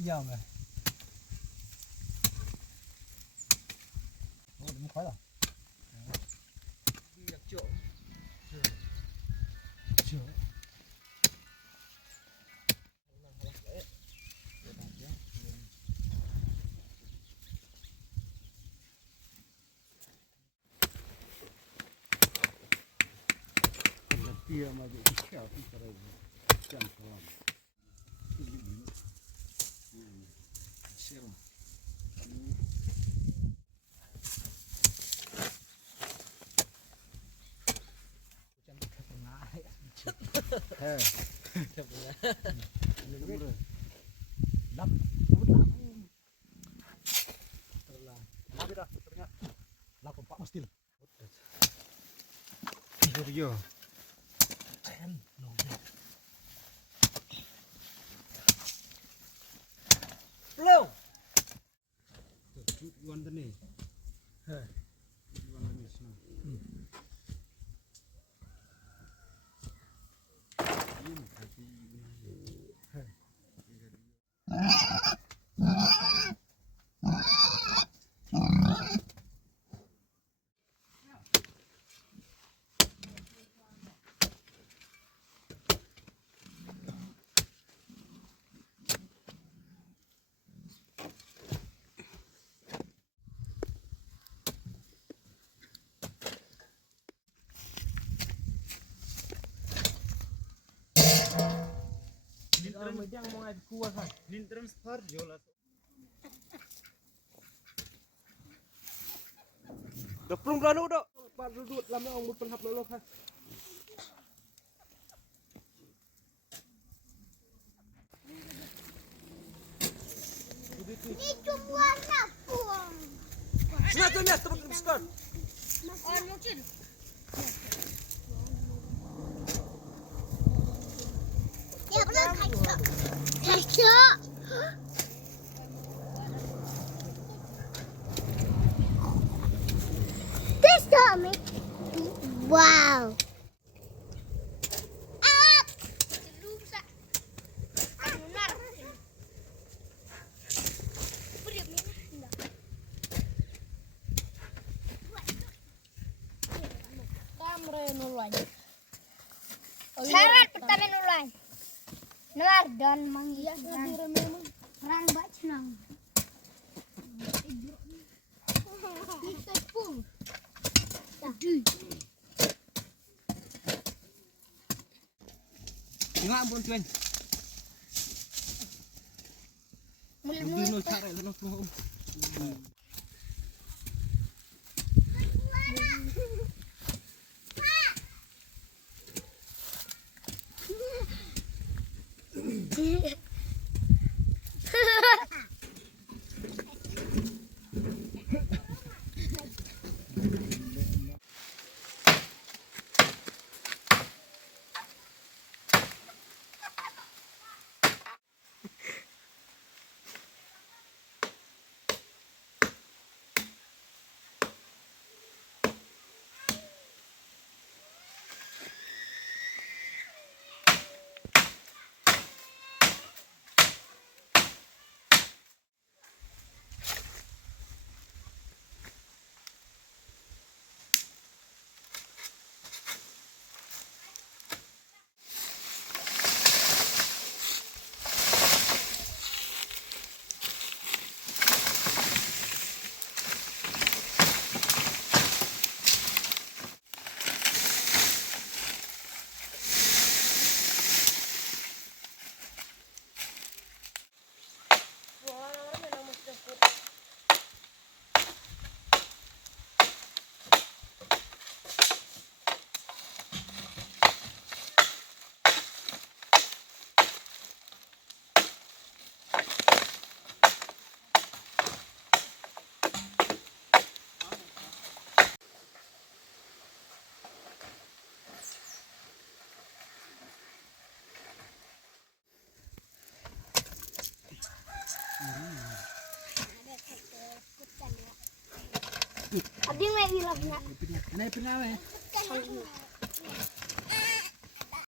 Iya, Mbak. Oh, ini khói rồi. Kia mà bị khéo thì cái này chẳng có làm. Belum. Iwan tadi. Iwan tadi sana. Ini kaki Yang mau ngadu kuah kan? Nin transfer jolas. Dah prung ranu dah. Pak duduk lama orang berpenghap lolo kan. Ini cuma napung. Sengaja ni teman biskan. Orang mungkin. Ya belum kaca. Kaca. This time. Wow. Up. Lusa. Anunar. Beri mina. Kamera nuluan. Syarat pertama nuluan. Nelar dan menghiaskan orang bacnang. Kita pun. Tadi. Tengok pun tuan. Mula-mula cari lu tu. Adi may ilog na. Ano yung pinawa eh?